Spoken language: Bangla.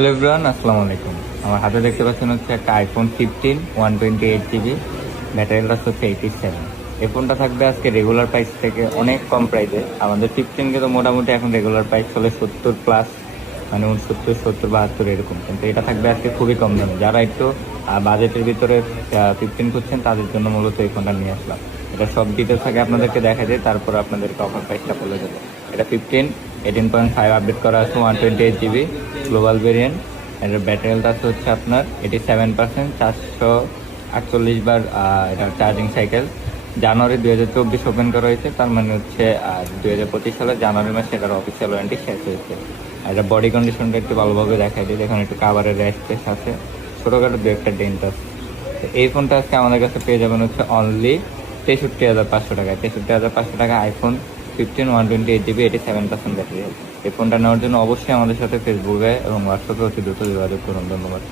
হ্যালো এভরিওয়ান, আসসালামু আলাইকুম। আমার হাতে দেখতে পাচ্ছেন হচ্ছে একটা আইফোন 15 128 GB, ব্যাটারি লাস্ট হচ্ছে 87। এই ফোনটা থাকবে আজকে রেগুলার প্রাইস থেকে অনেক কম প্রাইসে। আমাদের 15 তো মোটামুটি এখন রেগুলার প্রাইস চলে 70+, মানে 69, 70, 72 এরকম, কিন্তু এটা থাকবে আজকে খুবই কম দামে। যারা একটু বাজেটের ভিতরে 15 খুঁজছেন তাদের জন্য মূলত এই ফোনটা নিয়ে আসলাম। এটা সব ডিটেলস আগে আপনাদেরকে দেখা যায়, তারপর আপনাদেরকে অফার প্রাইসটা বলে দেবো। এটা 18.5 আপডেট করা আছে, 128 GB গ্লোবাল ভেরিয়েন্ট। এটার ব্যাটারি হেলথ আছে হচ্ছে আপনার 87%, 448 বার এটা চার্জিং সাইকেল। জানুয়ারি 2024 ওপেন করা হয়েছে, তার মানে হচ্ছে 2025 সালের জানুয়ারি মাসে এটার অফিসিয়াল ওয়ারেন্টি শেষ হয়েছে। আর এটা বডি কন্ডিশনটা একটু ভালোভাবে দেখাই দিই, দেখুন একটু কাভারের র্যাশ আছে, ছোটোখাটো দু একটা ডেন্ট আছে। তো এই ফোনটা আজকে আমাদের কাছে পেয়ে যাবেন হচ্ছে অনলি 63,500 টাকায়। 63,500 টাকা আইফোন 15 128 GB 87% ব্যাটারি। এই ফোনটা নেওয়ার জন্য অবশ্যই আমাদের সাথে ফেসবুকে এবং হোয়াটসঅ্যাপে অতি দ্রুত যোগাযোগ করুন। ধন্যবাদ।